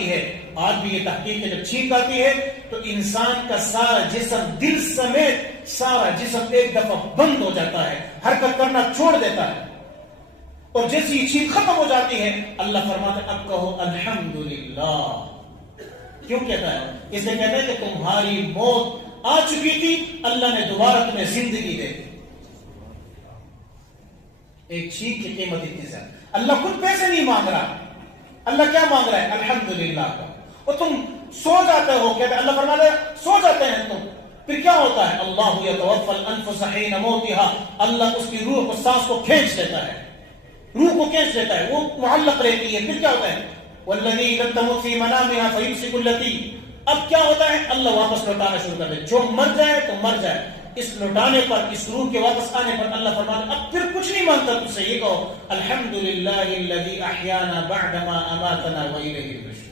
ہے آج بھی یہ تحقیق ہے، جب چھینک آتی ہے تو انسان کا سارا جسم دل سمیت سارا جسم ایک دفعہ بند ہو جاتا ہے، حرکت کرنا چھوڑ دیتا ہے، اور جیسی یہ چھینک ختم ہو جاتی ہے اللہ فرماتا ہے اب کہو الحمدللہ۔ کیوں کہتا ہے؟ اس لیے کہتا ہے کہ تمہاری موت آ چکی تھی، اللہ نے دوبارہ تمہیں زندگی دے دی۔ ایک چھینک کی قیمت اتنی زیادہ۔ اللہ خود پیسے نہیں مانگ رہا، اللہ کیا مانگ رہا ہے؟ الحمدللہ کا۔ اور تم سو جاتے ہو، کہتے اللہ فرماتا ہے سو جاتے ہیں تم، پھر کیا ہوتا ہے؟ اللہ یتوفی الانفس حین موتها، اللہ اس کی روح کو، سانس کو کھینچ لیتا ہے، روح کو کھینچ لیتا ہے، وہ معلق رہتی ہے، پھر کیا ہوتا ہے؟ والذی لم تمت فی منامها فیمسک التی، اب کیا ہوتا ہے؟ اللہ واپس لوٹانا شروع کر دے، جو مر جائے تو مر جائے۔ اس لوٹانے پر، اس روح کے واپس آنے پر اللہ فرماتا ہے اب پھر کچھ نہیں مانگتا تجھ سے، یہ کہو الحمدللہ الذی احیانا بعدما اماتنا والیہ النشور۔